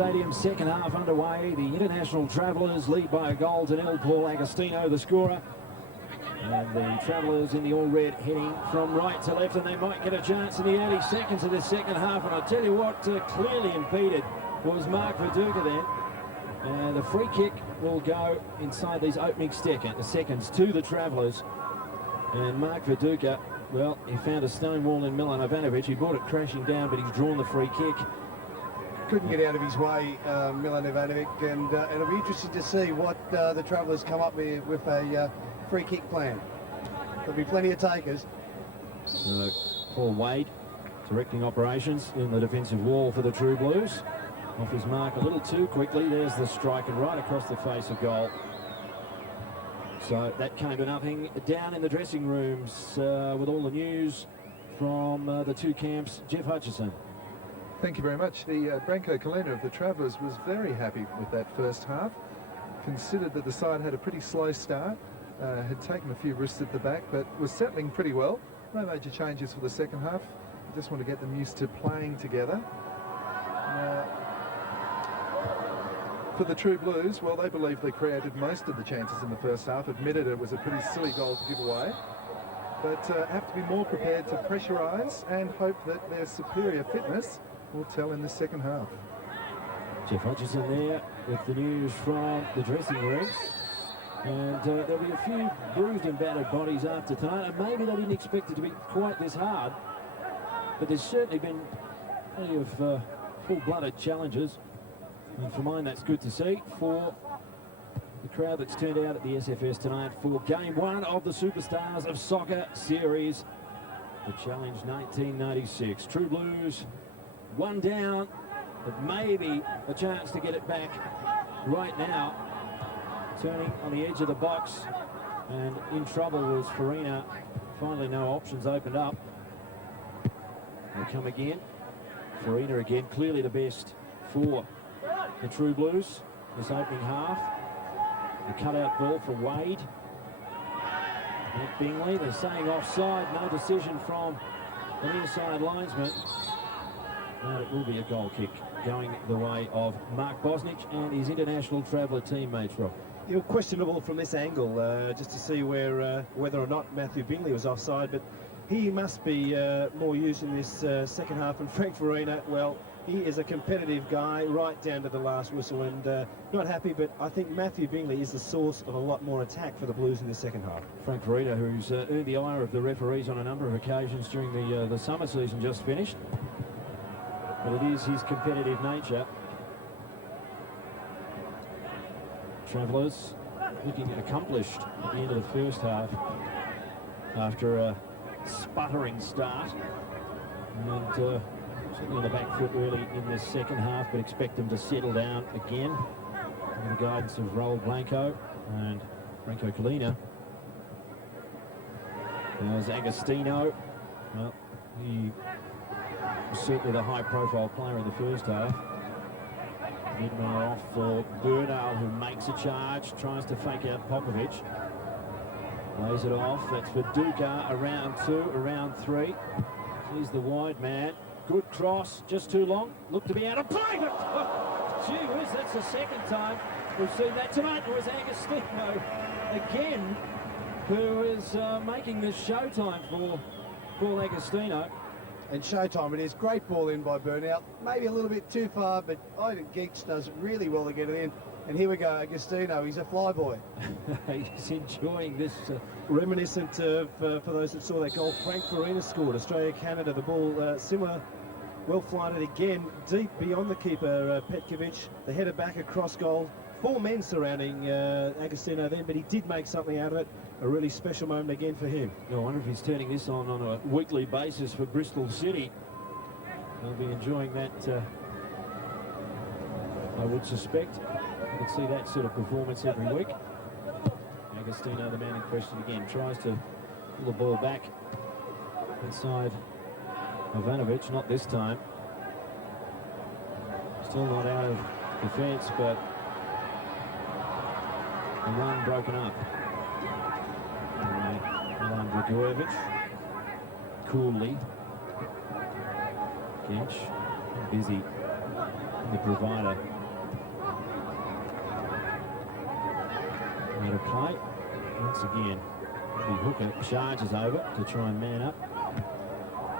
Stadium, second half underway. The International Travellers lead by a goal to nil. Paul Agostino, the scorer. And the Travellers in the all-red heading from right to left, and they might get a chance in the early seconds of this second half. And I tell you what, clearly impeded was Mark Viduka then. And the free kick will go inside these opening seconds to the Travellers. And Mark Viduka, well, he found a stone wall in Milan Ivanovic. He brought it crashing down, but he's drawn the free kick. Couldn't get out of his way, Milan Ivanovic, and it'll be interesting to see what the Travellers come up with a free kick plan. There'll be plenty of takers. Paul Wade directing operations in the defensive wall for the True Blues. Off his mark a little too quickly. There's the strike, and right across the face of goal. So that came to nothing. Down in the dressing rooms with all the news from the two camps, Jeff Hutchison. Thank you very much. The Branko Kalina of the Travellers was very happy with that first half. Considered that the side had a pretty slow start, had taken a few risks at the back, but was settling pretty well. No major changes for the second half. Just want to get them used to playing together. For the True Blues, well, they believe they created most of the chances in the first half, admitted it was a pretty silly goal to give away, but have to be more prepared to pressurise and hope that their superior fitness will tell in the second half. Jeff Hutchison there with the news from the dressing rooms. And there'll be a few bruised and battered bodies after tonight, and maybe they didn't expect it to be quite this hard, but there's certainly been plenty of full-blooded challenges, and for mine that's good to see for the crowd that's turned out at the SFS tonight for game one of the Superstars of Soccer Series, the Challenge 1996. True Blues one down, but maybe a chance to get it back right now. Turning on the edge of the box, and in trouble was Farina. Finally no options opened up. They come again. Farina again, clearly the best for the True Blues this opening half. The cutout ball for Wade. Nick Bingley, they're saying offside, no decision from the near side linesman. And it will be a goal kick going the way of Mark Bosnich and his international traveller teammates, Rob. Questionable from this angle, just to see whether or not Matthew Bingley was offside, but he must be more used in this second half. And Frank Farina, well, he is a competitive guy right down to the last whistle, and not happy, but I think Matthew Bingley is the source of a lot more attack for the Blues in the second half. Frank Farina, who's earned the ire of the referees on a number of occasions during the summer season just finished, but it is his competitive nature. Travellers looking accomplished at the end of the first half after a sputtering start, and certainly on the back foot early in the second half, but expect them to settle down again under the guidance of Raul Blanco and Branko Kalina. There's Agostino. Well, he was certainly the high-profile player in the first half. Midmar off for Bernal, who makes a charge, tries to fake out Popovic. Lays it off. That's for Duka. Around two, around three. He's the wide man. Good cross, just too long. Looked to be out of play. Oh, gee whiz, that's the second time we've seen that tonight. It was Agostino again, who is making this showtime for Paul Agostino. And showtime it is. Great ball in by Burnout. Maybe a little bit too far, but I think Geeks does really well to get it in. And here we go, Agostino. He's a flyboy. He's enjoying this. Reminiscent of, for those that saw that goal, Frank Farina scored. Australia-Canada, the ball similar. Well flighted again, deep beyond the keeper, Petkovic. The header back across goal. Four men surrounding Agostino then, but he did make something out of it. A really special moment again for him. I wonder if he's turning this on a weekly basis for Bristol City. They'll be enjoying that, I would suspect. You can see that sort of performance every week. Agostino, the man in question again, tries to pull the ball back inside Ivanovic. Not this time. Still not out of defence, but the run broken up. Milan Dragojevic, coolly. Ginch, busy the provider. Out of play. Once again, the hooker charges over to try and man up.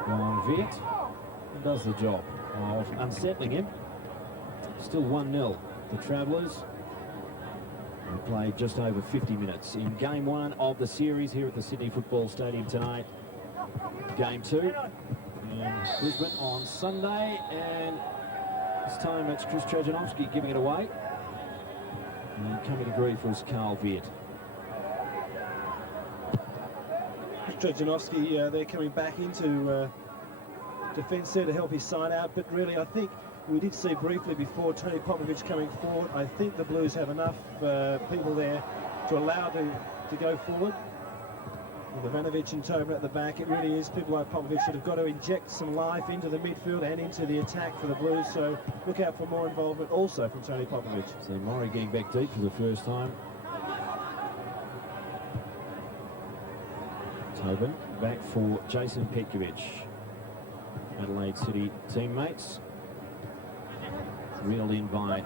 Long Viet and does the job of unsettling him. Still 1-0. The Travellers have played just over 50 minutes in game 1 of the series here at the Sydney Football Stadium tonight. Game 2 in Brisbane on Sunday, and this time it's Chris Trajanovski giving it away. And coming to grief was Carl Viet. Trajanovski, they're coming back into defence there to help his side out, but really I think we did see briefly before Tony Popovic coming forward. I think the Blues have enough people there to allow them to go forward. With Ivanovic and Tobin at the back, it really is people like Popovic that have got to inject some life into the midfield and into the attack for the Blues, so look out for more involvement also from Tony Popovic. So Murray getting back deep for the first time. Tobin back for Jason Petkovic. Adelaide City teammates. Reeled in by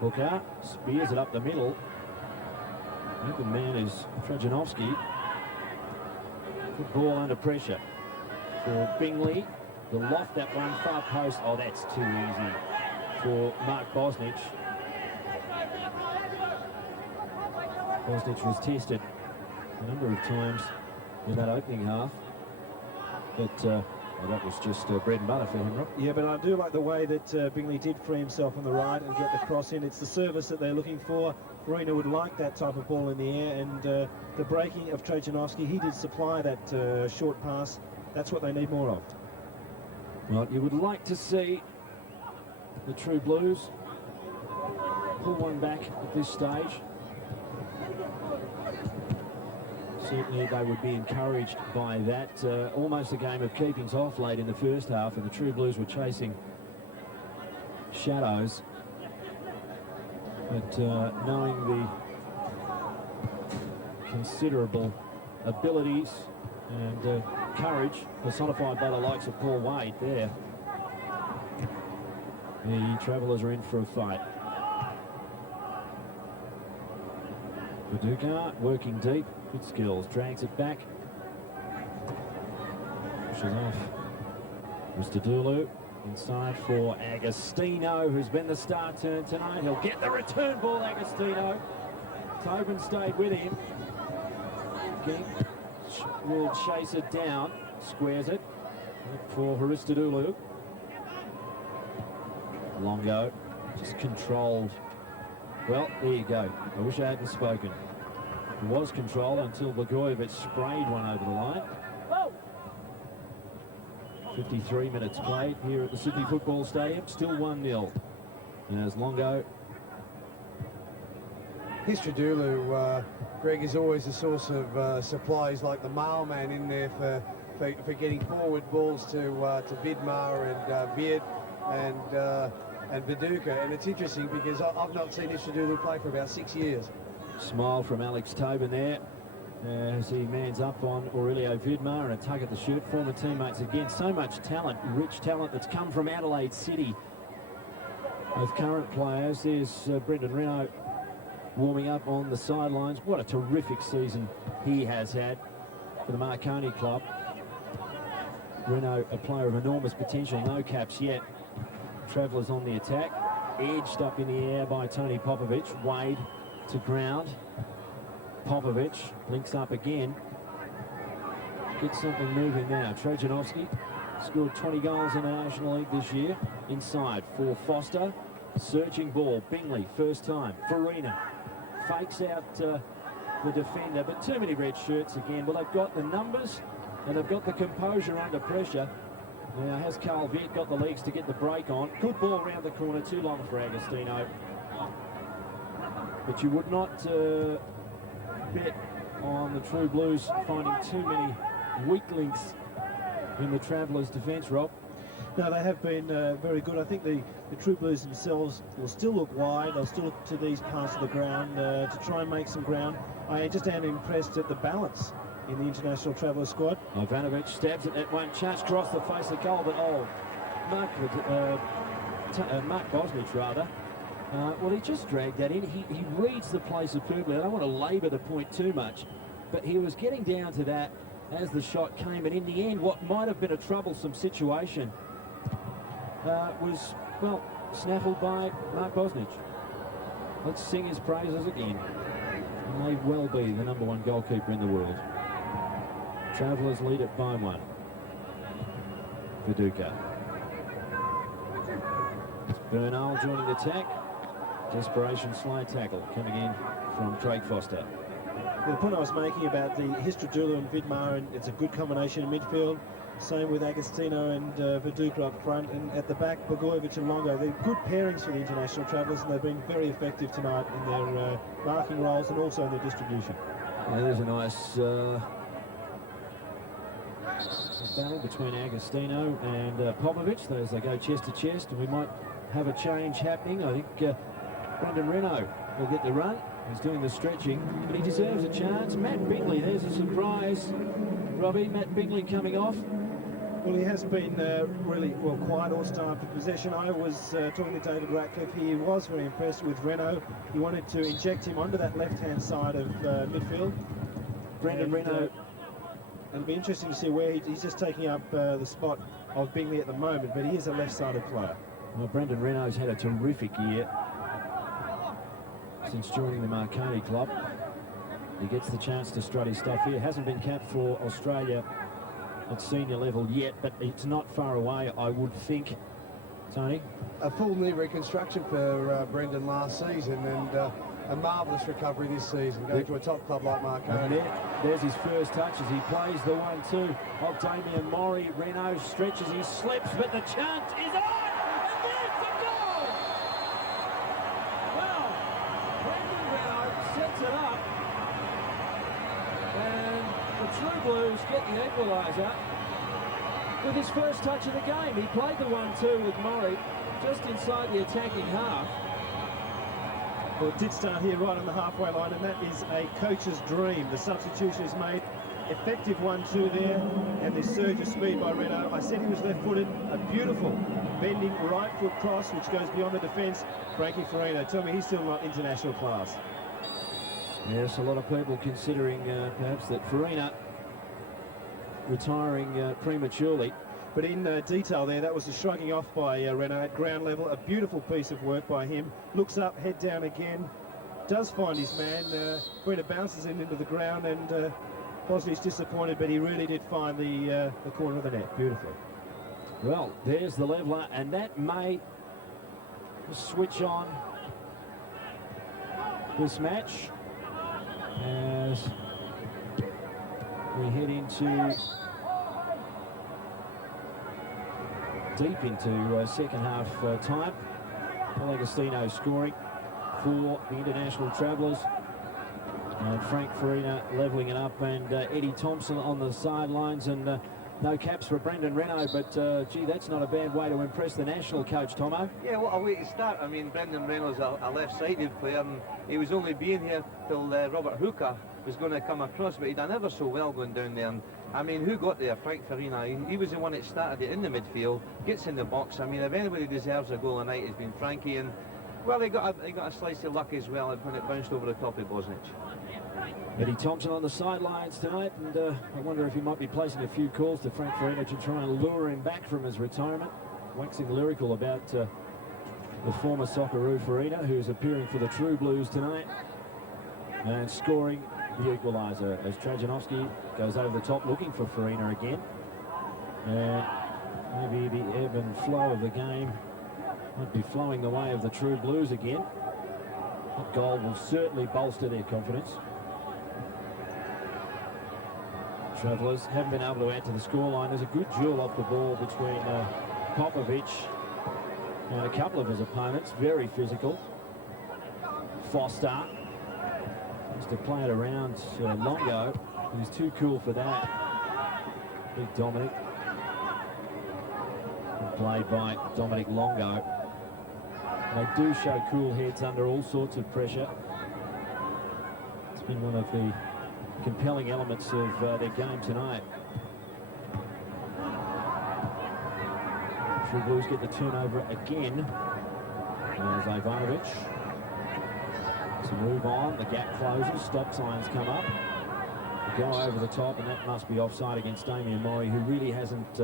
Hooker. Spears it up the middle. Open man is Trajanovski. Good ball under pressure for Bingley. The loft that one, far post. Oh, that's too easy for Mark Bosnich. Bosnich was tested a number of times in that opening half, but well, that was just bread and butter for him, Rob. Yeah, but I do like the way that Bingley did free himself on the right and get the cross in. It's the service that they're looking for. Farina would like that type of ball in the air, and the breaking of Trajanovski, he did supply that short pass. That's what they need more of. Well, you would like to see the True Blues pull one back at this stage. Certainly they would be encouraged by that. Almost a game of keepings off late in the first half, and the True Blues were chasing shadows. But knowing the considerable abilities and courage personified by the likes of Paul Wade there, the Travellers are in for a fight. Paducah working deep, good skills, drags it back, pushes off Mr. Dulu. Inside for Agostino, who's been the star turn tonight. He'll get the return ball, Agostino. Tobin stayed with him. Genk will chase it down, squares it for Haristadulu. Longo just controlled. Well, there you go. I wish I hadn't spoken. It was controlled until Blagojevich sprayed one over the line. 53 minutes played here at the Sydney Football Stadium, still 1-0. And as Longo. Histradulu, Greg, is always a source of supplies, like the mailman in there for getting forward balls to Vidmar and Viet and Paducah. And it's interesting because I've not seen Histradulu play for about 6 years. Smile from Alex Tobin there. As he mans up on Aurelio Vidmar, and a tug at the shirt. Former teammates again. So much talent, rich talent that's come from Adelaide City. Both current players. There's Brendan Reno warming up on the sidelines. What a terrific season he has had for the Marconi club. Reno, a player of enormous potential, no caps yet. Travellers on the attack. Edged up in the air by Tony Popovic. Wade to ground. Popovic links up again. Gets something moving now. Trajanovski scored 20 goals in the National League this year. Inside for Foster. Searching ball. Bingley, first time. Farina fakes out the defender, but too many red shirts again. Well, they've got the numbers and they've got the composure under pressure. Now, has Carl Viet got the legs to get the break on? Good ball round the corner, too long for Agostino. But you would not bet on the True Blues finding too many weak links in the Travellers' defence, Rob. No, they have been very good. I think the True Blues themselves will still look wide. They'll still look to these parts of the ground to try and make some ground. I just am impressed at the balance in the international Traveller squad. Ivanovic stabs it at one chance, across the face of goal, but Mark Mark Bosnich rather. Well, he just dragged that in. He reads the play superbly. I don't want to labour the point too much, but he was getting down to that as the shot came, and in the end, what might have been a troublesome situation was, well, snaffled by Mark Bosnich. Let's sing his praises again. He may well be the #1 goalkeeper in the world. Travellers lead it by 1. Viduka. It's Bernal joining the attack. Desperation slide tackle coming in from Craig Foster. The point I was making about the Histradulu and Vidmar, and it's a good combination in midfield. Same with Agostino and Viduka up front, and at the back, Bogojevic and Longo. They're good pairings for the international travellers, and they've been very effective tonight in their marking roles and also in their distribution. Yeah, there's a nice battle between Agostino and Popovic as they go chest to chest, and we might have a change happening. I think Brendan Reno will get the run. He's doing the stretching, but he deserves a chance. Matt Bingley, there's a surprise. Robbie, Matt Bingley coming off. Well, he has been really quiet all time after possession. I was talking to David Ratcliffe. He was very impressed with Reno. He wanted to inject him onto that left-hand side of midfield. Brendan Reno. It'll be interesting to see where he's just taking up the spot of Bingley at the moment, but he is a left-sided player. Well, Brendan Reno's had a terrific year since joining the Marconi club. He gets the chance to strut his stuff here. Hasn't been capped for Australia at senior level yet, but it's not far away, I would think. Tony? A full knee reconstruction for Brendan last season, and a marvellous recovery this season, going to a top club like Marconi. There's his first touch as he plays the 1-2 of Damian Mori. Reno stretches, he slips, but the chance is on! And there's the goal! Well, Brendan Reno sets it up, and the True Blues get the equaliser with his first touch of the game. He played the 1-2 with Mori just inside the attacking half. Well, it did start here right on the halfway line, and that is a coach's dream. The substitution is made. Effective 1-2 there, and this surge of speed by Reno. I said he was left-footed. A beautiful bending right foot cross, which goes beyond the defence. Frankie Farina, tell me he's still not international class. Yes, a lot of people considering perhaps that Farina retiring prematurely. But in detail there, that was a shrugging off by Reno at ground level. A beautiful piece of work by him. Looks up, head down again. Does find his man. Breda bounces him into the ground, and Bosnich disappointed, but he really did find the corner of the net. Beautifully. Well, there's the leveller, and that may switch on this match as we head into deep into second half time. Paul Agostino scoring for the international travellers, and Frank Farina levelling it up, and Eddie Thompson on the sidelines, and no caps for Brendan Reno, but gee, that's not a bad way to impress the national coach, Tomo. Yeah, what a way to start. I mean, Brendan Reynolds a left-sided player, and he was only being here till Robert Hooker was going to come across, but he done ever so well going down there. And I mean, who got there? Frank Farina. He was the one that started it in the midfield, gets in the box. I mean, if anybody deserves a goal tonight, it's been Frankie, and well, they got a slice of luck as well when it bounced over the top of Bosnich. Eddie Thompson on the sidelines tonight, and I wonder if he might be placing a few calls to Frank Farina to try and lure him back from his retirement. Waxing lyrical about the former Socceroo Farina, who's appearing for the True Blues tonight and scoring the equaliser as Trajanovski goes over the top looking for Farina again. And maybe the ebb and flow of the game might be flowing the way of the True Blues again. That goal will certainly bolster their confidence. Travellers haven't been able to add to the scoreline. There's a good duel off the ball between Popovic and a couple of his opponents. Very physical. Foster has to play it around Longo. He's too cool for that. Big Dominic. Played by Dominic Longo. They do show cool heads under all sorts of pressure. It's been one of the compelling elements of their game tonight. True Blues get the turnover again. There's Ivanovic. To move on, the gap closes, stop signs come up. Go over the top, and that must be offside against Damien Murray, who really hasn't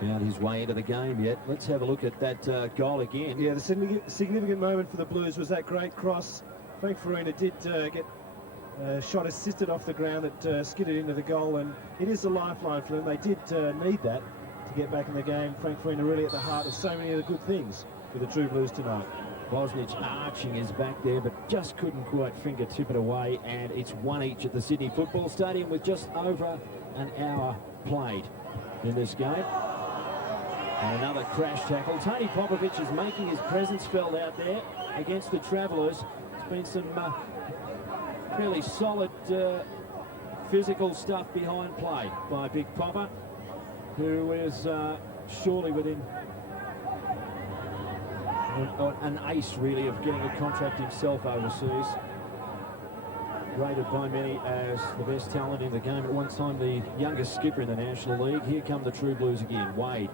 found his way into the game yet. Let's have a look at that goal again. Yeah, the significant moment for the Blues was that great cross. Frank Farina did get shot assisted off the ground that skidded into the goal, and it is a lifeline for them. They did need that to get back in the game. Frank Farina really at the heart of so many of the good things for the True Blues tonight. Bosnich arching his back there, but just couldn't quite fingertip it away, and it's 1 each at the Sydney Football Stadium with just over an hour played in this game. And another crash tackle. Tony Popovic is making his presence felt out there against the Travellers. It's been some fairly solid physical stuff behind play by Big Popper, who is surely within an ace, really, of getting a contract himself overseas. Rated by many as the best talent in the game. At one time, the youngest skipper in the National League. Here come the True Blues again. Wade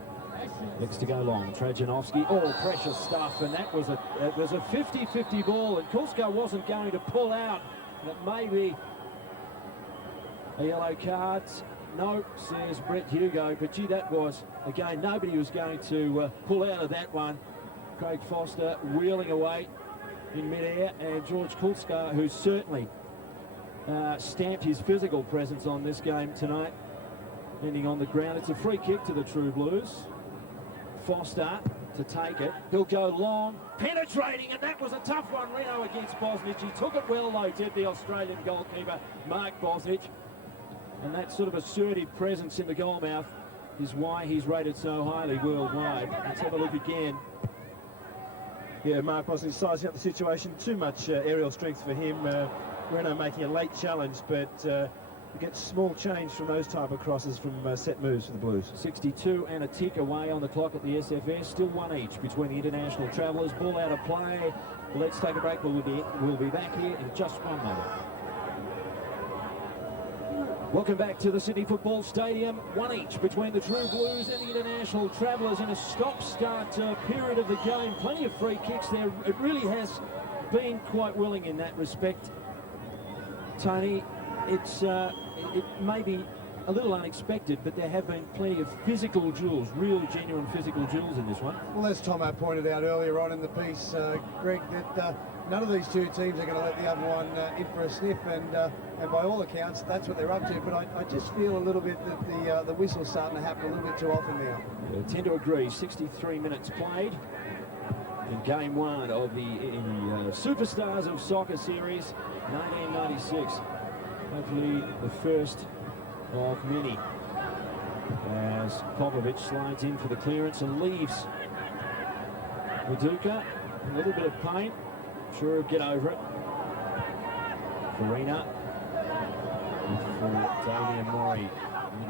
next to go long. Trajanovski, oh, precious stuff, and that was a 50-50 ball, and Kulska wasn't going to pull out. And it may be a yellow card. No, says Brett Hugo, but gee, that was, again, nobody was going to pull out of that one. Craig Foster wheeling away in midair, and George Kulska, who certainly stamped his physical presence on this game tonight, ending on the ground. It's a free kick to the True Blues. Foster to take it. He'll go long, penetrating, and that was a tough one, Reno, against Bosnich. He took it well, though, did the Australian goalkeeper, Mark Bosnich. And that sort of assertive presence in the goalmouth is why he's rated so highly worldwide. Let's have a look again. Yeah, Mark Bosnich sizing up the situation. Too much aerial strength for him. Reno making a late challenge, but you get small change from those type of crosses from set moves for the Blues. 62 and a tick away on the clock at the SFS. Still 1 each between the international Travellers. Ball out of play. Let's take a break. We'll be back here in just 1 moment. Welcome back to the Sydney Football Stadium. 1 each between the True Blues and the international Travellers in a stop-start period of the game. Plenty of free kicks there. It really has been quite willing in that respect, Tony. It may be a little unexpected, but there have been plenty of physical duels, real genuine physical duels in this one. Well, as Tomo pointed out earlier on in the piece, Greg, that none of these two teams are going to let the other one in for a sniff, and by all accounts, that's what they're up to. But I just feel a little bit that the whistle's starting to happen a little bit too often now. I tend to agree. 63 minutes played in game one of the Superstars of Soccer Series 1996. Hopefully the first of many, as Popovic slides in for the clearance and leaves Viduka. A little bit of pain. Sure he'll get over it. Farina for Damien Murray.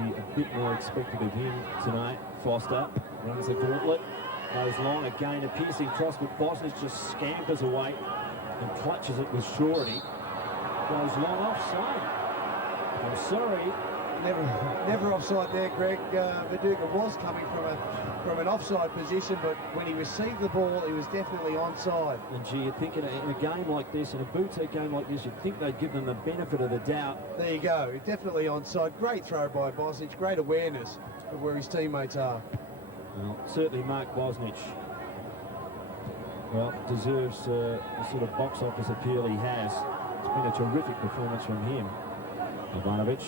Maybe a bit more expected of him tonight. Foster runs the gauntlet. Goes long, again a piercing cross, but Bosnich just scampers away and clutches it with surety. Goes long offside. I'm sorry. Never offside there, Greg. Viduka was coming from an offside position, but when he received the ball, he was definitely onside. And gee, you'd think in a game like this, in a boutique game like this, you'd think they'd give them the benefit of the doubt. There you go. Definitely onside. Great throw by Bosnich. Great awareness of where his teammates are. Well, certainly Mark Bosnich, well, deserves the sort of box office appeal he has. It's been a terrific performance from him. Ivanovic,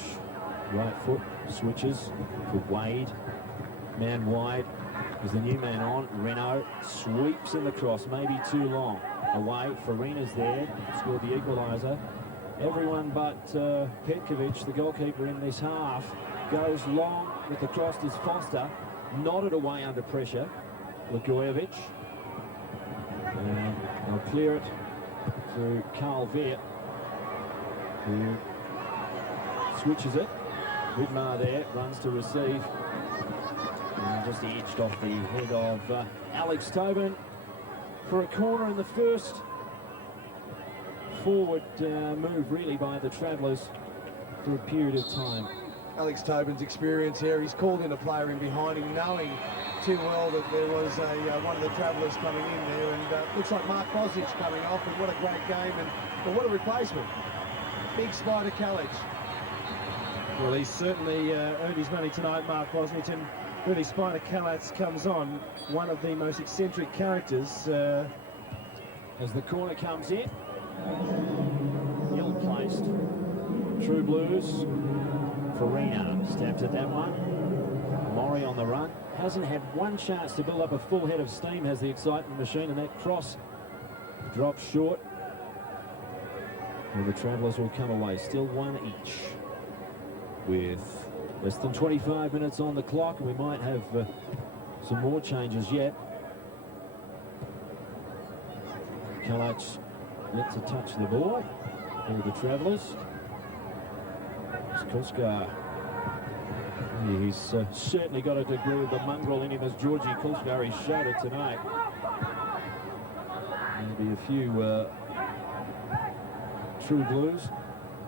right foot, switches for Wade. Man wide. Is the new man on. Reno sweeps in the cross, maybe too long. Away, Farina's there, scored the equaliser. Everyone but Petkovic, the goalkeeper in this half, goes long with the cross to Foster. Nodded away under pressure. Lugojevic. And they'll clear it to Carl Veer, who switches it. Widmar there, runs to receive. And just edged off the head of Alex Tobin for a corner in the first forward move, really, by the Travellers for a period of time. Alex Tobin's experience here. He's called in a player in behind him, knowing too well that there was one of the Travellers coming in there, and looks like Mark Bosnich coming off, and what a great game, and well, what a replacement. Big Spider Kalic. Well, he's certainly earned his money tonight, Mark Bosnich, and really Spider Kalic comes on, one of the most eccentric characters. As the corner comes in, ill placed. True Blues. Farina stabs at that one. Murray on the run. Hasn't had one chance to build up a full head of steam, has the excitement machine, and that cross drops short. And the Travellers will come away, still one each, with less than 25 minutes on the clock, and we might have some more changes yet. Kalic yet to touch the ball for the Travellers. Kulskar, he's certainly got a degree of the mongrel in him, as Georgie Kulskar, he showed it tonight. Maybe a few True Blues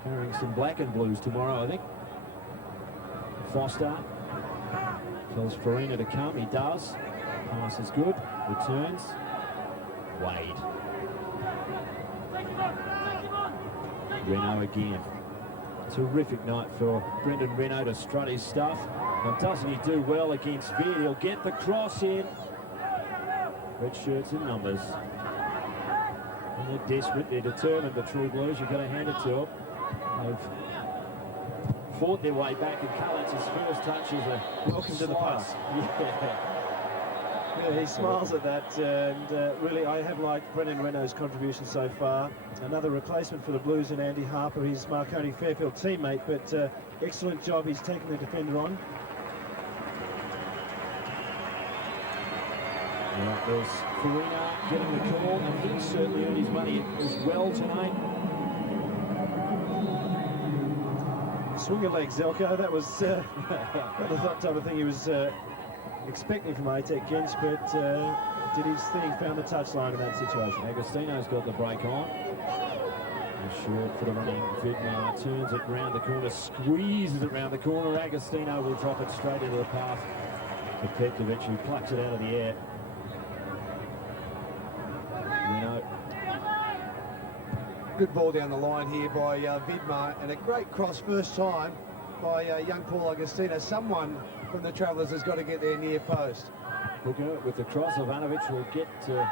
carrying some black and blues tomorrow, I think. Foster tells Farina to come, he does. Pass is good, returns. Wade. Reno again. Terrific night for Brendan Reno to strut his stuff. And doesn't he do well against Veer? He'll get the cross in. Red shirts and numbers. And they're desperate, they're determined, the True Blues. You've got to hand it to them. They've fought their way back, and Kalic's first touch is a Welcome to the pass. Yeah. Yeah, he smiles at that, and really I have liked Brendan Reno's contribution so far. Another replacement for the Blues in Andy Harper, his Marconi Fairfield teammate, but excellent job, he's taken the defender on. Yeah, there's Farina getting the call, and he certainly earned his money as well tonight. Swing your leg, Zelko, that was the type of thing he was expecting from Aitek Gens, but did his thing, found the touchline in that situation. Agostino's got the break on. Short for the running Vidmar, turns it round the corner, squeezes it round the corner. Agostino will drop it straight into the path to Petkovic, who plucks it out of the air. Reno. Good ball down the line here by Vidmar, and a great cross first time by young Paul Agostino. Someone from the Travellers has got to get their near post. Hooker with the cross. Ivanovic will get the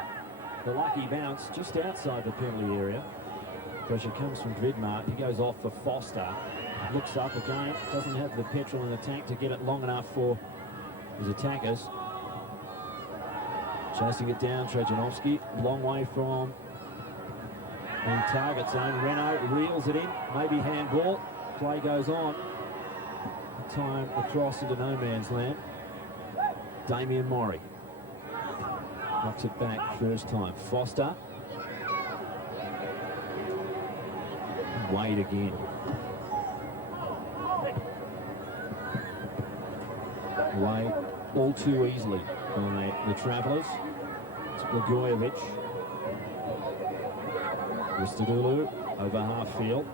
lucky bounce just outside the penalty area. Pressure comes from Vidmar. He goes off for Foster. Looks up again. Doesn't have the petrol in the tank to get it long enough for his attackers. Chasing it down, Trajanovski. Long way from the target zone. Reno reels it in. Maybe handball. Play goes on. Time across into no man's land. Damien Murray knocks it back first time. Foster. Wade again. Wade all too easily by the Travellers. It's Blagojevic. Christodoulou over half field.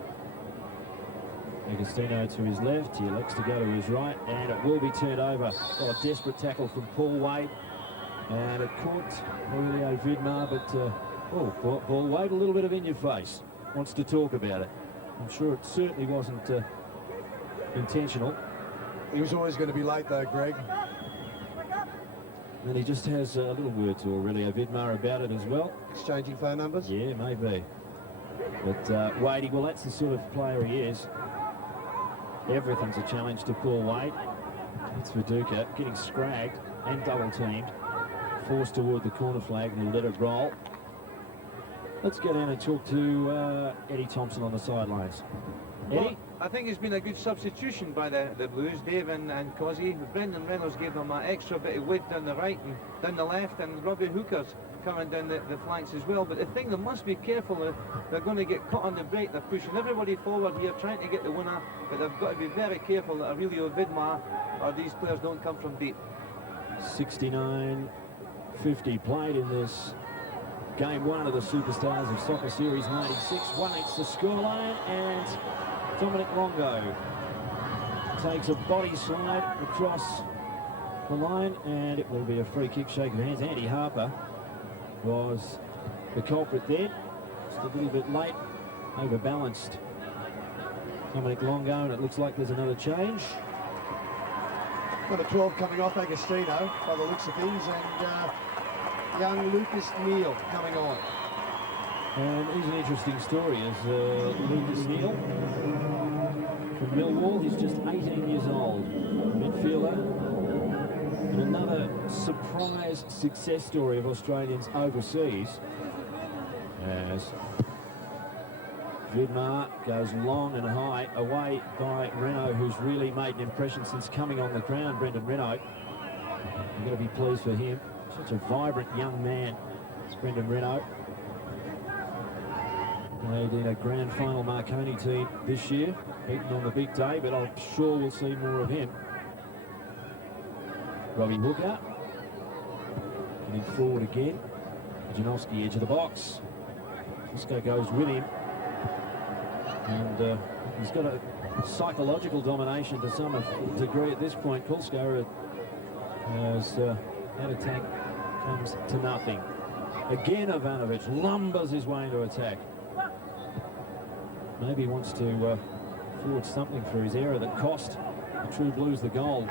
Agostino to his left, he elects to go to his right, and it will be turned over. Oh, a desperate tackle from Paul Wade, and it caught Julio Vidmar, but Paul Wade, a little bit of in your face, wants to talk about it. I'm sure it certainly wasn't intentional. He was always going to be late though, Greg. And he just has a little word to Aurelio Vidmar about it as well. Exchanging phone numbers? Yeah, maybe. But Wade, well, that's the sort of player he is. Everything's a challenge to Paul Wade. It's Viduka getting scragged and double-teamed. Forced toward the corner flag, and he'll let it roll. Let's get in and talk to Eddie Thompson on the sidelines. Eddie? Well, I think it's been a good substitution by the Blues, Dave and Cosy. Brendan Reynolds gave them an extra bit of width down the right and down the left, and Robbie Hooker's coming down the flanks as well. But the thing, they must be careful. They're going to get caught on the break. They're pushing everybody forward here, trying to get the winner, but they've got to be very careful that Aurelio Vidmar or these players don't come from deep. 69-50 played in this Game 1 of the Superstars of Soccer Series 96. 1-8 the scoreline, and Dominic Longo takes a body slide across the line, and it will be a free kick. Shake of hands. Andy Harper was the culprit there. Just a little bit late, overbalanced Dominic Longo, and it looks like there's another change. Number 12 coming off Agostino by the looks of things, and young Lucas Neal coming on. And he's an interesting story, as Lucas Neal from Millwall. He's just 18 years old, midfielder. And another surprise success story of Australians overseas, as Vidmar goes long and high, away by Renault, who's really made an impression since coming on the ground. Brendan Renault, you're going to be pleased for him. Such a vibrant young man, it's Brendan Renault. Played in a grand final Marconi team this year, beaten on the big day, but I'm sure we'll see more of him. Robbie Hooker getting forward again. Janowski, edge of the box. Kisco goes with him, and he's got a psychological domination to some degree at this point. Kulsko, as that attack comes to nothing. Again, Ivanovic lumbers his way into attack. Maybe he wants to forge something through his error that cost the True Blues the goal.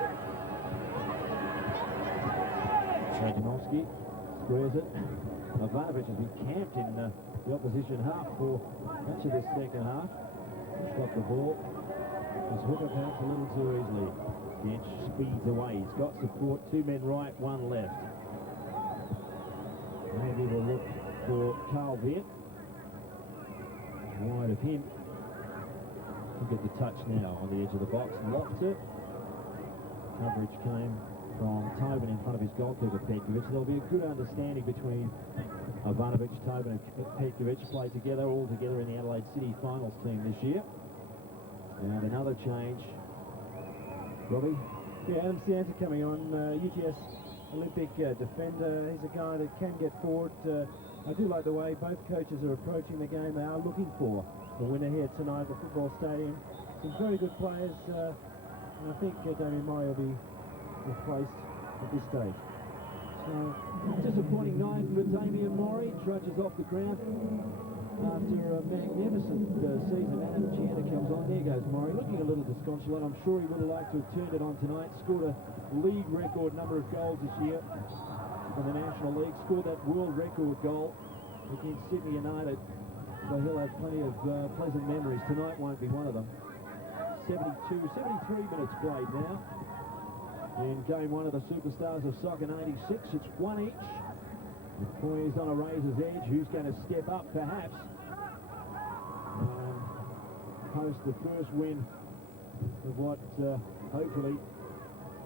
Janowski squares it. Ivanovic has been camped in the opposition half for much of this second half. He's got the ball. His hooker perhaps a little too easily. Dench speeds away. He's got support. 2 men right, 1 left. Maybe we'll look for Carl Viet. Wide of him. Look at the touch now on the edge of the box. Locked it. Coverage came from Tobin in front of his goalkeeper, Petkovic. There'll be a good understanding between Ivanovic, Tobin and Petkovic. Played together, all together in the Adelaide City finals team this year. And another change. Robbie? Yeah, Adam Cianza coming on, UTS Olympic defender. He's a guy that can get forward. I do like the way both coaches are approaching the game. They are looking for the winner here tonight at the football stadium. Some very good players, and I think Damien Murray will be replaced at this stage. So, disappointing night for Damien Murray. Trudges off the ground after a magnificent season. Adam Cianza comes on. There goes Murray, looking a little disconsolate. I'm sure he would have liked to have turned it on tonight. Scored a league record number of goals this year in the National League. Scored that world record goal against Sydney United. So he'll have plenty of pleasant memories. Tonight won't be one of them. 73 minutes played now in game 1 of the Superstars of Soccer 96. It's 1 each. The poise on a razor's edge. Who's going to step up, perhaps, and post the first win of what hopefully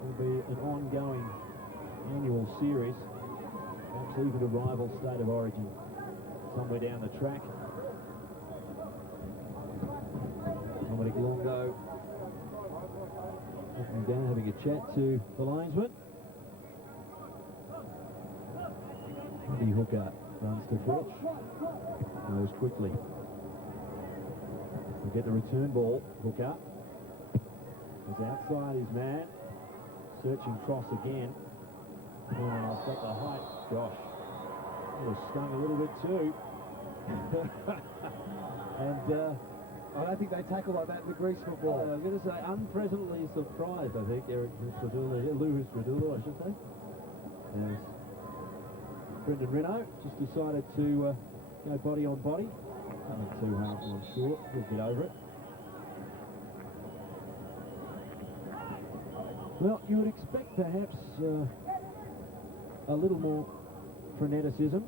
will be an ongoing annual series, perhaps even a rival State of Origin somewhere down the track. Dominic Longo looking down, having a chat to the linesman. Andy Hooker runs to fetch, goes quickly. We'll get the return ball. Hooker is outside his man, searching cross again. Oh, I've got the height. Gosh, it was stung a little bit too. And I don't think they tackle like that in the Greece football. I was going to say, unpleasantly surprised, I think, Louis Radullo, I should say. Yes. Brendan Renault just decided to go body on body. Nothing too harmful, I'm sure. He'll get over it. Well, you would expect perhaps a little more freneticism,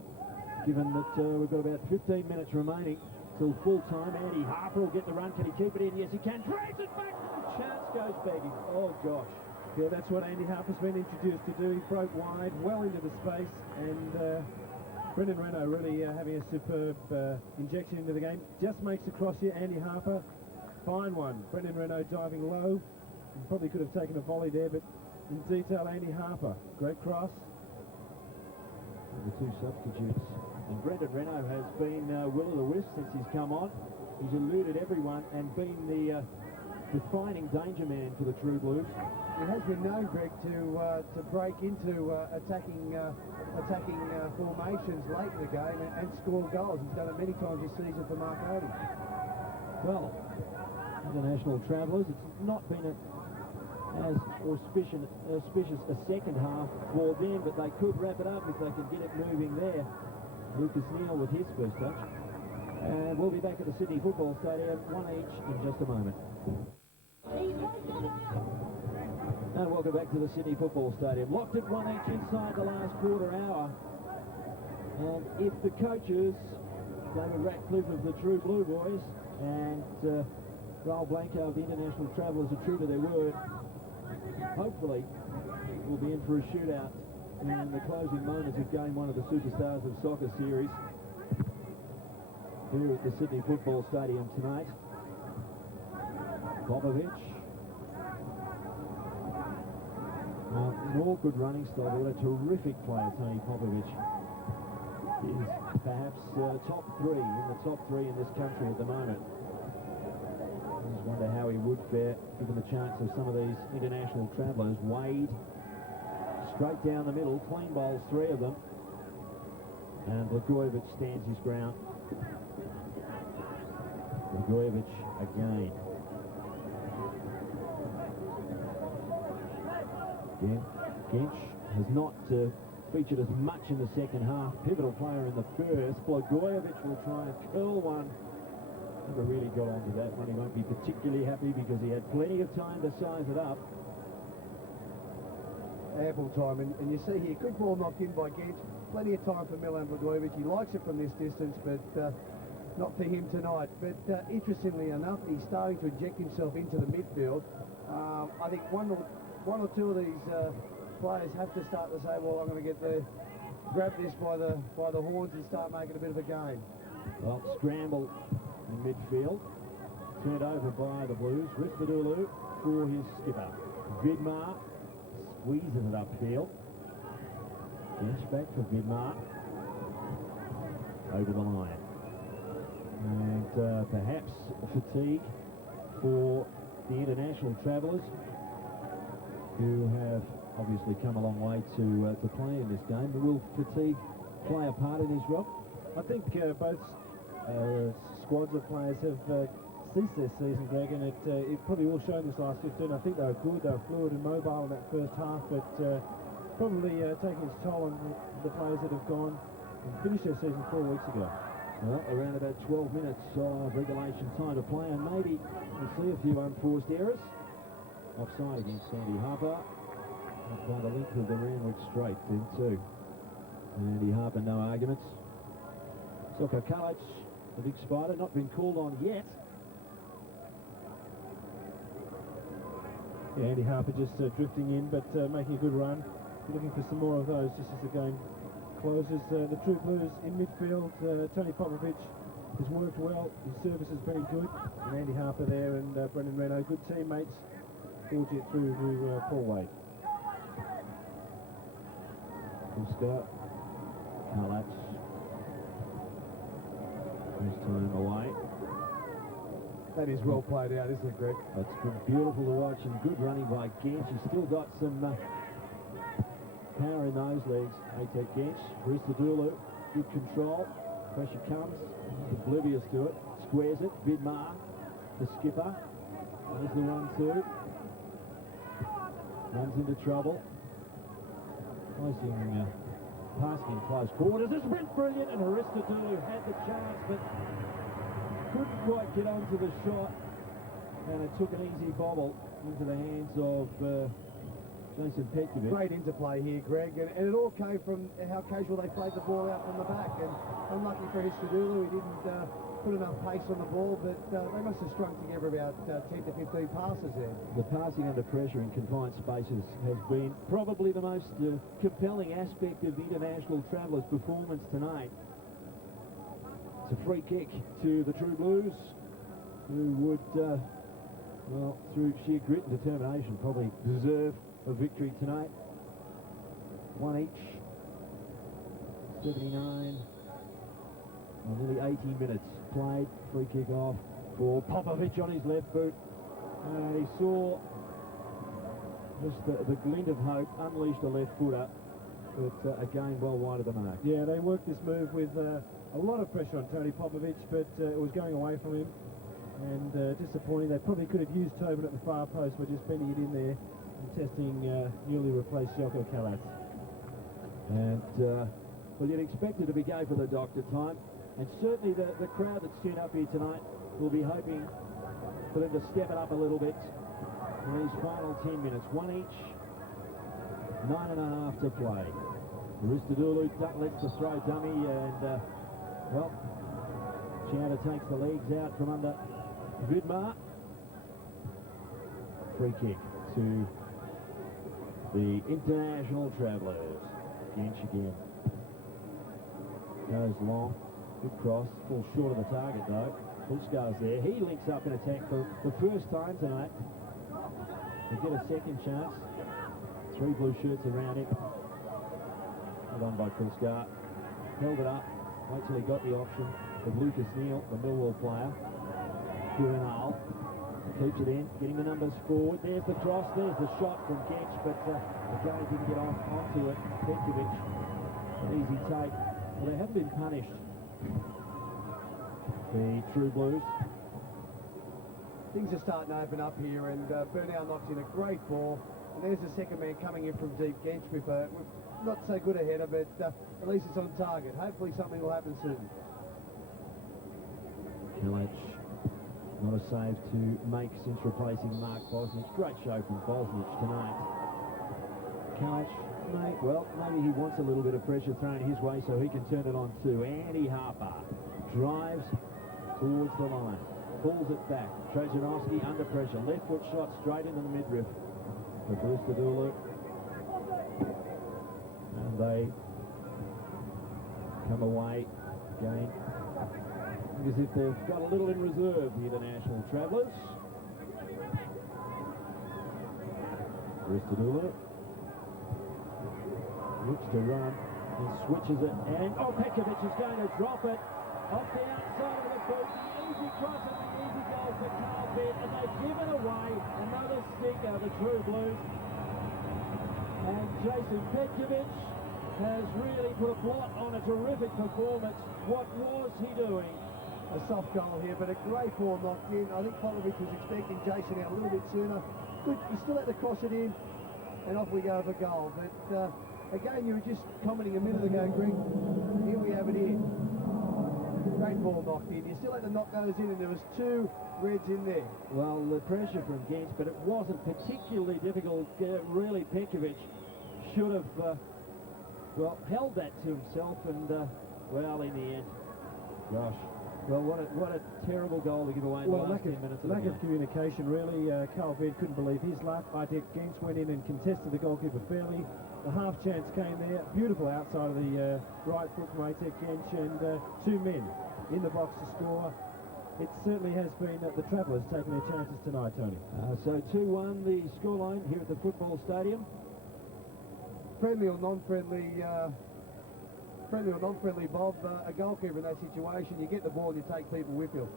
given that we've got about 15 minutes remaining till full time. Andy Harper will get the run. Can he keep it in? Yes, he can. Drags it back. Chance goes begging. Oh, gosh. Yeah, that's what Andy Harper's been introduced to do. He broke wide, well into the space, and Brendan Renault really having a superb injection into the game. Just makes the cross here. Andy Harper, fine one. Brendan Renault diving low. He probably could have taken a volley there, but in detail, Andy Harper. Great cross. And the two substitutes. And Brendan Renault has been will o' the wisp since he's come on. He's eluded everyone and been the defining danger man for the True Blues. He has been known, Greg, to break into attacking formations late in the game and score goals. He's done it many times this season for Mark Odom. Well, international travellers, it's not been as auspicious a second half for them, but they could wrap it up if they can get it moving there. Lucas Neal with his first touch. And we'll be back at the Sydney Football Stadium, one each in just a moment. And welcome back to the Sydney Football Stadium. Locked at one each inside the last quarter hour. And if the coaches, David Ratcliffe of the True Blue Boys and Raul Blanco of the International Travellers are true to their word, hopefully we'll be in for a shootout in the closing moments of Game 1 of the Superstars of Soccer series here at the Sydney Football Stadium tonight. Popovic. An awkward running style, but a terrific player, Tony Popovic. Is perhaps top three in this country at the moment. I just wonder how he would fare given the chance of some of these international travellers. Wade, straight down the middle, clean bowls, three of them. And Blagojevich stands his ground. Blagojevich again. Gench has not featured as much in the second half. Pivotal player in the first. Blagojevich will try and curl one. Never really got onto that one. He won't be particularly happy because he had plenty of time to size it up. Ample time, and you see here, good ball knocked in by Gench. Plenty of time for Milan Blagojevich. He likes it from this distance, but not for him tonight. But interestingly enough, he's starting to inject himself into the midfield. I think one or two of these players have to start to say, well, I'm going to grab this by the horns and start making a bit of a game. Well, scramble in midfield. Turned over by the Blues. Ristadulu for his skipper. Vidmar squeezes it upfield. Gench back for Vidmar. Over the line. And perhaps fatigue for the international travellers, who have obviously come a long way to play in this game. But will fatigue play a part in this, Rob? I think both squads of players have ceased their season, Greg, and it probably will show in this last 15. I think they were good, they were fluid and mobile in that first half, but probably taking its toll on the players that have gone and finished their season 4 weeks ago. Well, around about 12 minutes of regulation time to play, and maybe we'll see a few unforced errors. Offside against Andy Harper. Up by the length of the Randwick straight, 10-2. Andy Harper, no arguments. Soko Kalic, the big spider, not been called on yet. Yeah, Andy Harper just drifting in, but making a good run. Looking for some more of those just as the game closes. The True Blues in midfield. Tony Popovic has worked well. His service has been good. And Andy Harper there and Brendan Reno, good teammates. Forge it through to Paul Wade. Kuska, Kalac. First time away. That is well played out, isn't it, Greg? It's been beautiful to watch, and good running by Gench. He's still got some power in those legs. Atek Gench, Ristadulu, good control. Pressure comes, oblivious to it. Squares it, Vidmar, the skipper. There's the 1-2. Runs into trouble. Passing in close quarters. It's been brilliant, and Ristadulu had the chance, but couldn't quite get onto the shot, and it took an easy bobble into the hands of Jason Petkovic. Great interplay here, Greg, and it all came from how casual they played the ball out from the back, and unlucky for Ristadulu, he didn't put enough pace on the ball, but they must have strung together about 10 to 15 passes there. The passing under pressure in confined spaces has been probably the most compelling aspect of the international travellers' performance tonight. It's a free kick to the True Blues, who would, well, through sheer grit and determination, probably deserve a victory tonight. One each. 79, nearly 80 minutes played. Free kick off for Popovic on his left boot. And he saw just the glint of hope, unleashed a left footer, but again well wide of the mark. Yeah, they worked this move with a lot of pressure on Tony Popovic, but it was going away from him. And disappointing. They probably could have used Tobin at the far post by just bending it in there and testing newly replaced Joko Kalatz. And, well, you'd expect it to be go for the doctor time. And certainly the crowd that's tuned up here tonight will be hoping for them to step it up a little bit in these final 10 minutes. One each, 9.5 to play. Aristidulu lets the throw dummy, and, well, Chowder takes the legs out from under Vidmar. Free kick to the International Travellers. Gench again. Goes long. Good cross. Falls short of the target though. Pulskar's there. He links up in attack for the first time tonight. He'll get a second chance. 3 blue shirts around him. Well done by Pulskar. Held it up. Wait till he got the option of Lucas Neal, the Millwall player. Gurinal keeps it in, getting the numbers forward. There's the cross, there's the shot from Gench, but again didn't get onto it. Petkovic, an easy take. Well, they haven't been punished, the True Blues. Things are starting to open up here, and Burnell knocks in a great ball. And there's the second man coming in from deep. Gench with not so good a header, but at least it's on target. Hopefully something will happen soon. Kilic, not a save to make since replacing Mark Bosnich. Great show from Bosnich tonight. Kilic, well, maybe he wants a little bit of pressure thrown his way so he can turn it on too. Andy Harper drives towards the line, pulls it back. Trajanowski under pressure, left foot shot straight into the midriff for Aristidulu. And they come away again as if they've got a little in reserve, the International Travellers. Aristidulu looks to run and switches it, and Petkovic is going to drop it off the outside of the foot. The easy cross and the easy goal for Carl Baird, and they've given away another stinker, the True Blues. And Jason Petkovic has really put a blot on a terrific performance. What was he doing? A soft goal here, but a great ball knocked in. I think Popovic was expecting Jason out a little bit sooner. Good, he still had to cross it in, and off we go for goal. But again, you were just commenting a minute ago, Greg. Here we have it here. Great ball knocked in. You still had to knock those in, and there was 2 reds in there. Well, the pressure from Gench, but it wasn't particularly difficult. Really, Petkovic should have, well, held that to himself, and, well, in the end, gosh. Well, what a terrible goal to give away in the last 10 minutes. Lack of communication, really. Carl Baird couldn't believe his luck. Artek Gench went in and contested the goalkeeper fairly. The half chance came there. Beautiful outside of the right foot from Artek Gench, and 2 men in the box to score. It certainly has been the Travellers taking their chances tonight, Tony. So 2-1 the scoreline here at the football stadium. Friendly or non-friendly, Bob, a goalkeeper in that situation, you get the ball and you take people with you.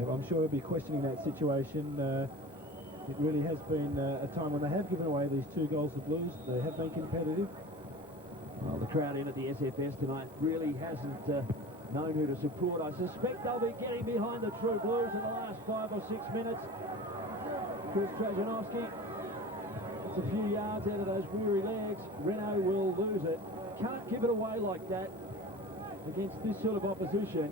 Yeah, I'm sure he'll be questioning that situation. It really has been a time when they have given away these 2 goals to Blues. They have been competitive. Well, the crowd in at the SFS tonight really hasn't known who to support. I suspect they'll be getting behind the True Blues in the last 5 or 6 minutes. Chris Trajanowski, it's a few yards out of those weary legs. Renault will lose it. Can't give it away like that against this sort of opposition.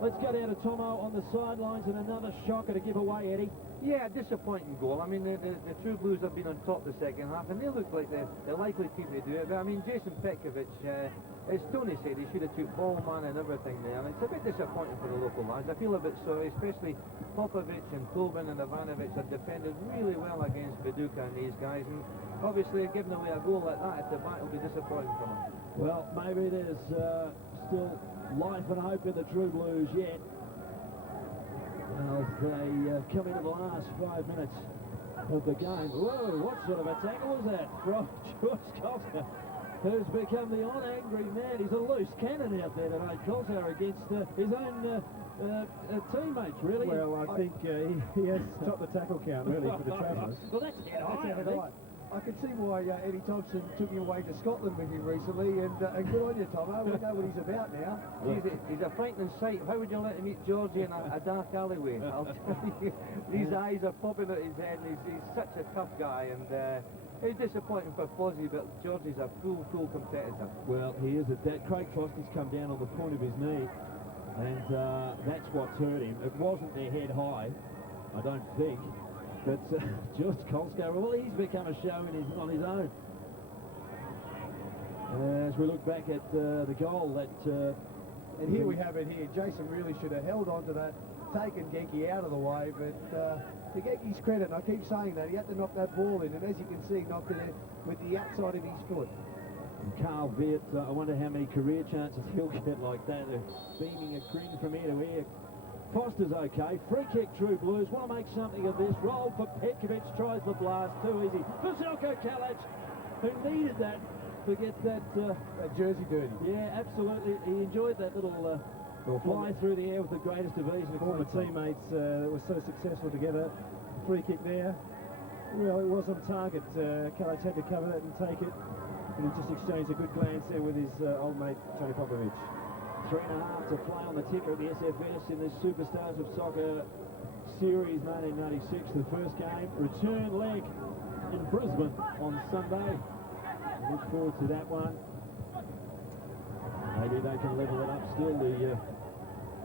Let's go down to Tomo on the sidelines, and another shocker to give away, Eddie. Yeah, disappointing goal. I mean, the True Blues have been on top the second half, and they look like the likely team to do it. But I mean, Jason Petkovic, as Tony said, he should have took ball man and everything there. And it's a bit disappointing for the local lads. I feel a bit sorry, especially Popovic and Tobin and Ivanovic have defended really well against Viduka and these guys. And obviously, giving away a goal like that at the back will be disappointing for them. Well, maybe there's still life and hope in the True Blues yet. As they come into the last 5 minutes of the game. Whoa, what sort of a tackle was that from George Costa? who's become the on-angry man. He's a loose cannon out there tonight, Colsar, against his own teammates, really. Well, I think he has topped the tackle count, really, for the Travellers. Well, that's head high, I think. I can see why Eddie Thompson took him away to Scotland with him recently, and good on you, Tomo. We know what he's about now. He's a frightening sight. How would you let him meet Georgie in a dark alleyway? I'll tell you. These eyes are popping at his head, and he's such a tough guy, and it's disappointing for Fozzie, but Georgie's a full competitor. Well, he is. That Craig Foster's come down on the point of his knee, and that's what's hurt him. It wasn't their head high, I don't think. But George Colscar, well, he's become a show on his own. As we look back at the goal, And here we have it here. Jason really should have held on to that, taken Genki out of the way, but to Genki's credit, and I keep saying that, he had to knock that ball in, and as you can see, knocked it in with the outside of his foot. Carl Viet, I wonder how many career chances he'll get like that. They're beaming a grin from ear to ear. Foster's okay. Free kick, True Blues. Want to make something of this. Roll for Petkovic. Tries the blast. Too easy. For Zelko Kalac, who needed that to get that jersey dirty. Yeah, absolutely. He enjoyed that little fly through the air with the greatest of ease. Former teammates were so successful together. Free kick there. Well, it was on target. Kalac had to cover that and take it. And he just exchanged a good glance there with his old mate, Tony Popovich. 3.5 to play on the ticker at the SFS in this Superstars of Soccer Series 1996. The first game, return leg in Brisbane on Sunday. Look forward to that one. Maybe they can level it up still.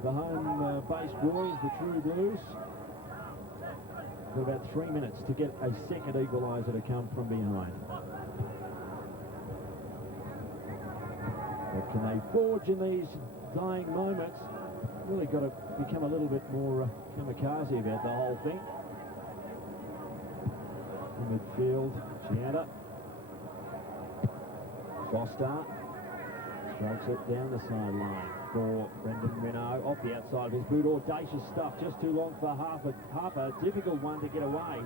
The home-based boys, the True Blues. Got about 3 minutes to get a second equaliser to come from behind. What can they forge in these dying moments? Really got to become a little bit more kamikaze about the whole thing. In midfield, Gianna. Foster strokes it down the sideline for Brendan Renault. Off the outside of his boot, audacious stuff. Just too long for Harper. Difficult one to get away.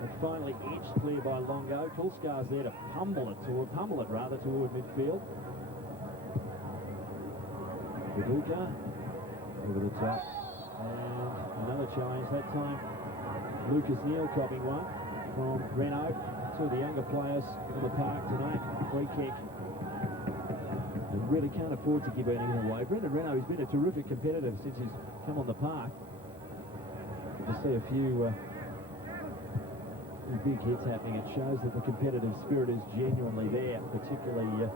And finally edged clear by Longo. Kulskar's there to pummel it toward midfield. Viduka over the top, and another challenge, that time Lucas Neal copying one from Renault. Two of the younger players in the park tonight. Free kick. They really can't afford to give anything away. Brendan Renault has been a terrific competitor since he's come on the park. To see a few big hits happening, it shows that the competitive spirit is genuinely there, particularly with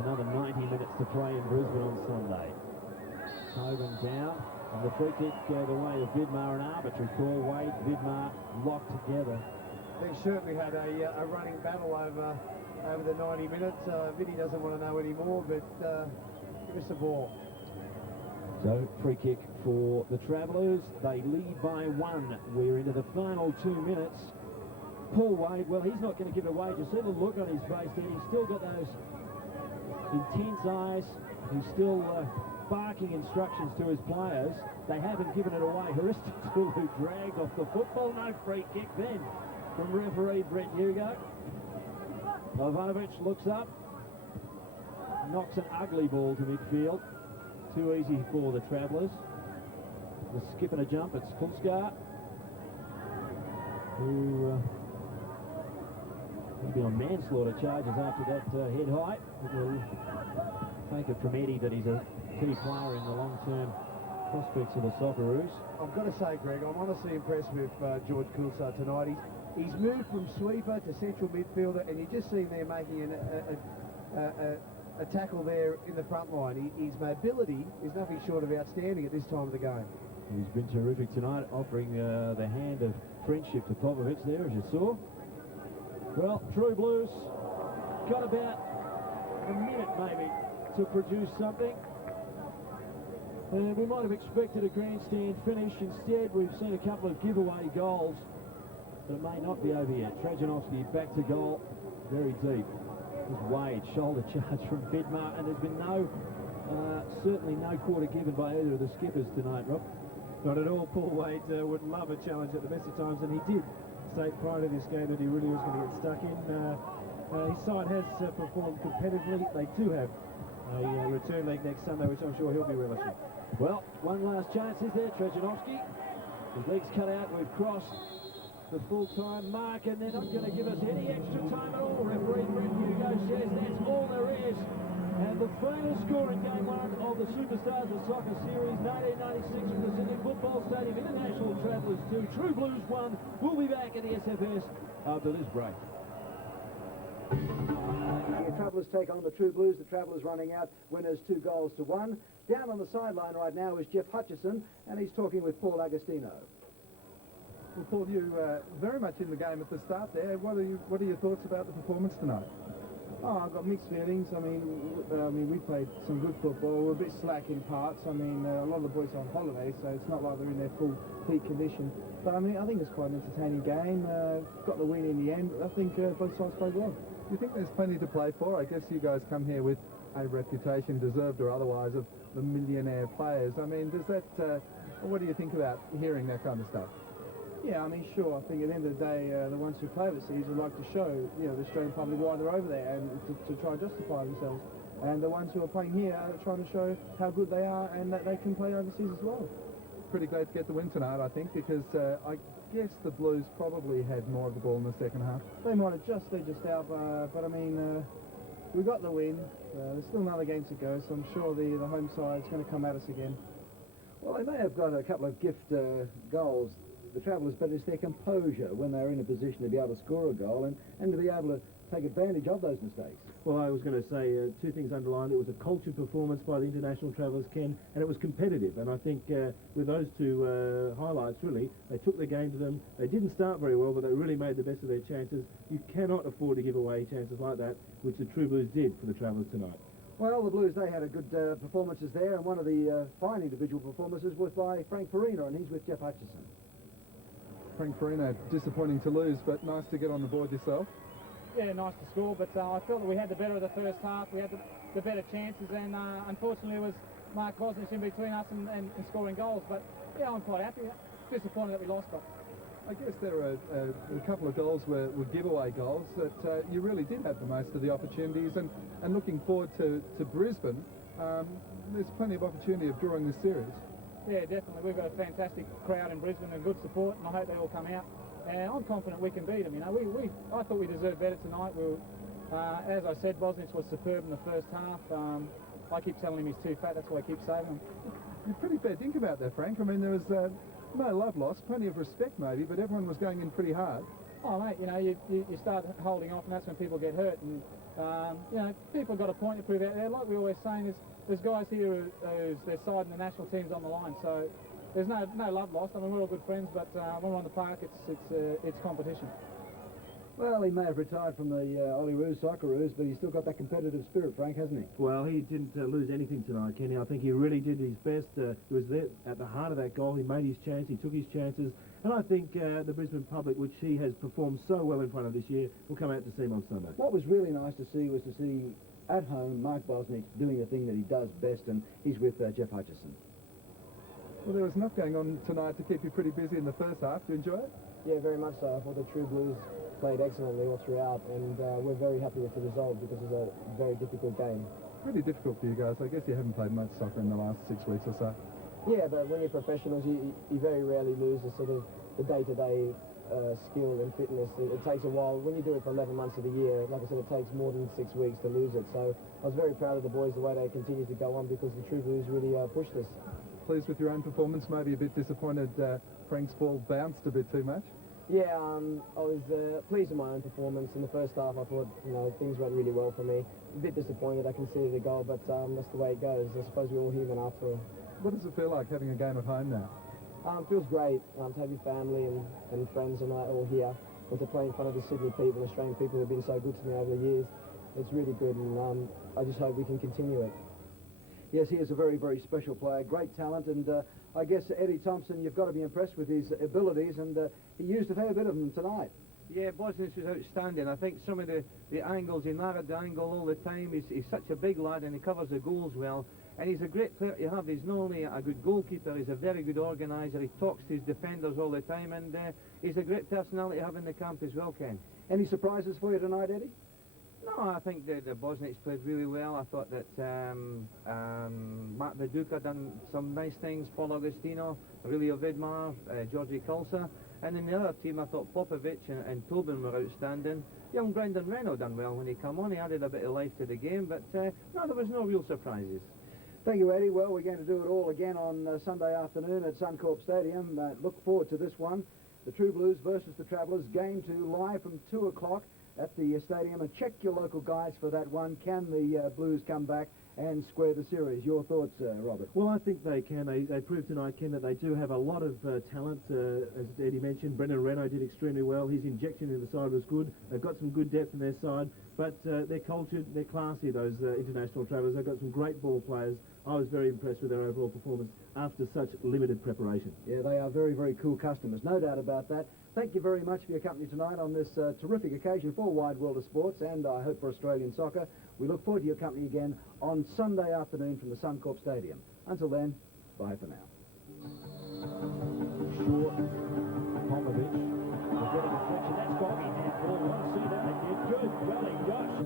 another 90 minutes to play in Brisbane on Sunday. Hogan down, and the free kick the way of Vidmar, an arbitrary call. Wade, Vidmar locked together. They've certainly had a running battle over the 90 minutes. Vinny doesn't want to know anymore, but give us the ball. So, free kick for the Travellers. They lead by 1. We're into the final 2 minutes. Paul Wade, well, he's not going to give it away. Just see the look on his face there. He's still got those intense eyes. He's still barking instructions to his players. They haven't given it away. Haristitul, who dragged off the football. No free kick then from referee Brett Hugo. Ivanovic looks up, knocks an ugly ball to midfield. Too easy for the Travellers. The skip and a jump. It's Kulskar, who will be on manslaughter charges after that head height. We'll take it from Eddie that he's a key player in the long-term prospects of the Socceroos. I've got to say, Greg, I'm honestly impressed with George Kulsar tonight. He's moved from sweeper to central midfielder, and you just see him there making a tackle there in the front line. His mobility is nothing short of outstanding at this time of the game. He's been terrific tonight, offering the hand of friendship to Popovich there, as you saw. Well, True Blues got about a minute maybe to produce something. And we might have expected a grandstand finish. Instead, we've seen a couple of giveaway goals. But it may not be over yet. Trajanovski back to goal, very deep. There's Wade, shoulder charge from Vidmar, and there's been certainly no quarter given by either of the skippers tonight, Rob. Not at all. Paul Wade would love a challenge at the best of times, and he did say prior to this game that he really was going to get stuck in. His side has performed competitively. They too have a return leg next Sunday, which I'm sure he'll be relishing. Well, one last chance is there, Trejanovski. His legs cut out, we've crossed the full-time mark, and they're not going to give us any extra time at all. Referee Brett Hugo says that's all there is. And the final score in Game 1 of the Superstars of Soccer Series 1996 from the Sydney Football Stadium, International Travellers 2, True Blues 1. We'll be back at the SFS after this break. The Travellers take on the True Blues. The Travellers running out, winners 2-1. Down on the sideline right now is Jeff Hutchison, and he's talking with Paul Agostino. Well, Paul, you very much in the game at the start there. What are your thoughts about the performance tonight? Oh, I've got mixed feelings. I mean, we played some good football. We're a bit slack in parts. I mean, a lot of the boys are on holiday, so it's not like they're in their full peak condition. But I mean, I think it's quite an entertaining game. Got the win in the end. I think both sides played well. You think there's plenty to play for? I guess you guys come here with a reputation, deserved or otherwise, of the millionaire players. I mean, does that? What do you think about hearing that kind of stuff? Yeah, I mean, sure. I think at the end of the day, the ones who play overseas would like to show, you know, the Australian public why they're over there and to try and justify themselves. And the ones who are playing here are trying to show how good they are and that they can play overseas as well. Pretty glad to get the win tonight, I think, because I guess the Blues probably had more of the ball in the second half. They might have just edged out, but I mean, we got the win. There's still another game to go, so I'm sure the home side's going to come at us again. Well, they may have got a couple of gift goals, the Travellers, but it's their composure when they're in a position to be able to score a goal and to be able to take advantage of those mistakes. Well, I was going to say two things underlined. It was a cultured performance by the International Travellers, Ken, and it was competitive. And I think with those two highlights, really, they took the game to them. They didn't start very well, but they really made the best of their chances. You cannot afford to give away chances like that, which the True Blues did for the Travellers tonight. Well, the Blues, they had a good performances there, and one of the fine individual performances was by Frank Farina, and he's with Jeff Hutchison. Frank Farina, disappointing to lose, but nice to get on the board yourself. Yeah, nice to score, but I felt that we had the better of the first half. We had the better chances, and unfortunately it was Mark Bosnich in between us and scoring goals. But yeah, I'm quite happy. Disappointed that we lost, but I guess there are a couple of goals were giveaway goals that you really did have the most of the opportunities, and looking forward to Brisbane, there's plenty of opportunity of drawing this series. yeah, definitely. We've got a fantastic crowd in Brisbane and good support, and I hope they all come out. And I'm confident we can beat them. You know, I thought we deserved better tonight. As I said, Bosnich was superb in the first half. I keep telling him he's too fat, that's why I keep saving him. You're pretty fair think about that, Frank. I mean, there was no love lost, plenty of respect maybe, but everyone was going in pretty hard. Oh, mate, you know, you start holding off, and that's when people get hurt. And, you know, people have got a point to prove out there. Like we always saying, there's guys here who's their side and the national team's on the line. So there's no love lost. I mean, we're all good friends, but when we're on the park, it's competition. Well, he may have retired from the Olyroos Socceroos, but he's still got that competitive spirit, Frank, hasn't he? Well, he didn't lose anything tonight, Kenny. I think he really did his best. He was there at the heart of that goal. He made his chance. He took his chances. And I think the Brisbane public, which he has performed so well in front of this year, will come out to see him on Sunday. What was really nice to see was to see at home Mark Bosnich doing the thing that he does best, and he's with Jeff Hutchison. Well, there was enough going on tonight to keep you pretty busy in the first half. Do you enjoy it? Yeah, very much so. I thought the True Blues played excellently all throughout, and we're very happy with the result because it's a very difficult game. Pretty difficult for you guys. I guess you haven't played much soccer in the last 6 weeks or so. Yeah, but when you're professionals, you very rarely lose the sort of the day-to-day skill and fitness. It takes a while. When you do it for 11 months of the year, like I said, it takes more than 6 weeks to lose it. So I was very proud of the boys, the way they continued to go on, because the True Blues really pushed us. Pleased with your own performance, maybe a bit disappointed Frank's ball bounced a bit too much? Yeah, I was pleased with my own performance. In the first half, I thought, you know, things went really well for me. A bit disappointed I conceded a goal, but that's the way it goes. I suppose we're all human after all. What does it feel like having a game at home now? It feels great to have your family and friends and all here, and to play in front of the Sydney people and Australian people who have been so good to me over the years. It's really good, and I just hope we can continue it. Yes, he is a very, very special player, great talent, and I guess Eddie Thompson, you've got to be impressed with his abilities, and he used a fair bit of them tonight. Yeah, Bosnich was outstanding. I think some of the angles, he narrowed the angle all the time. He's such a big lad, and he covers the goals well. And he's a great player to have. He's not only a good goalkeeper, he's a very good organiser. He talks to his defenders all the time, and he's a great personality to have in the camp as well, Ken. Any surprises for you tonight, Eddie? No, I think the Bosniaks played really well. I thought that Matt Viduka done some nice things, Paul Agostino, Aurelio Vidmar, Georgi Kulsa. And in the other team, I thought Popovic and Tobin were outstanding. Young Brendan Reno done well when he came on. He added a bit of life to the game, but no, there was no real surprises. Thank you, Eddie. Well, we're going to do it all again on Sunday afternoon at Suncorp Stadium. Look forward to this one. The True Blues versus the Travellers. Game 2 live from 2 o'clock at the stadium. And check your local guides for that one. Can the Blues come back and square the series? Your thoughts, Robert? Well, I think they can. They proved tonight, Ken, that they do have a lot of talent. As Eddie mentioned, Brendan Reno did extremely well. His injection in the side was good. They've got some good depth in their side, but they're cultured, they're classy, those international Travellers. They've got some great ball players. I was very impressed with their overall performance after such limited preparation. Yeah, they are very, very cool customers, no doubt about that. Thank you very much for your company tonight on this terrific occasion for Wide World of Sports, and I hope for Australian soccer. We look forward to your company again on Sunday afternoon from the Suncorp Stadium. Until then, bye for now. Short, Popovic, we're getting a deflection. That's Bobby handball. Want to see that again? Good, golly gosh.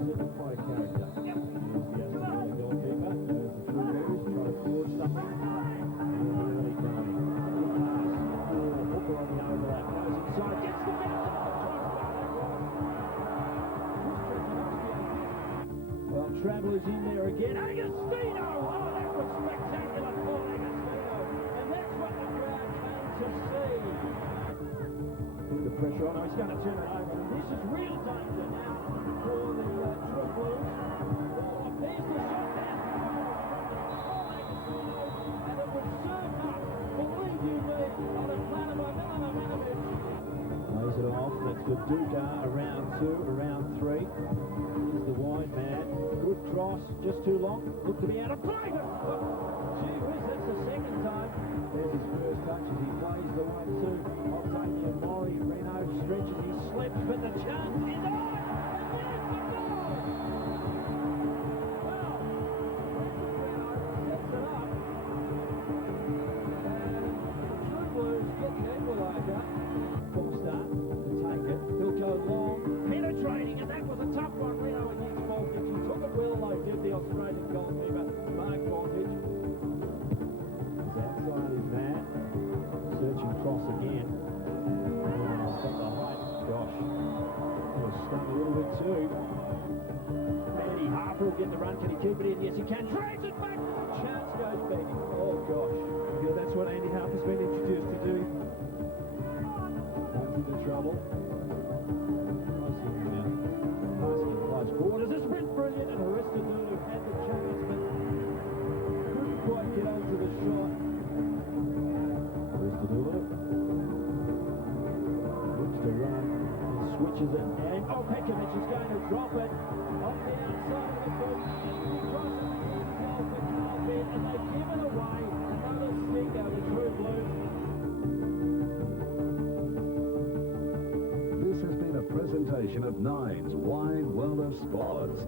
Certainly quite a character. Here's the Australian goalkeeper. There's the True Blues trying to forge something. And early going. Good pass. Hooker on the overlap. Goes inside. Gets the ball. Well, Travellers in there again. Agostino! Oh, that was spectacular for Agostino. And that's what the crowd came to see. Put the pressure on. Oh, he's going to turn it over. And this is real danger now for the True Blues. Oh, there's the shot there. Oh, Agostino. And it was served up, believe you me, on a platter by Milan Ivanovic. Plays it off. That's Viduka around 2, around 3. Here's the wide man. Good cross, just too long. Look to be out of play. Gee whiz, that's the second time. There's his first touch as he plays the 1-2. Octavio Mori, Reno stretches, he slips, but the chance is on. And there's the goal. Well, Reno sets it up. And the True Blues get the equaliser. Full start to take it. He'll go long, penetrating, and that was a tough one. Reno against Baltic. He took it well, though, did the Australian goalkeeper, Mark Baltic. He's outside his man. Searching cross again. Oh, got the height. Gosh. He was stung a little bit too. Manny Harper will get the run. Can he keep it in? Yes, he can. Drags it back. Chance goes begging. Oh, gosh. Yeah, that's what Andy Harper's been introduced to do. Runs into trouble. Passing close quarters. A sprint brilliant, and Aristidou had the chance, but couldn't quite get onto the shot. Aristidou looks to run and switches it, and Pekovic is going to drop it off the outside of the foot, and he crosses the goal for Carlbeard, and they've given away another stinker, the True Blues. This has been a presentation of Nine's Wide World of Sports.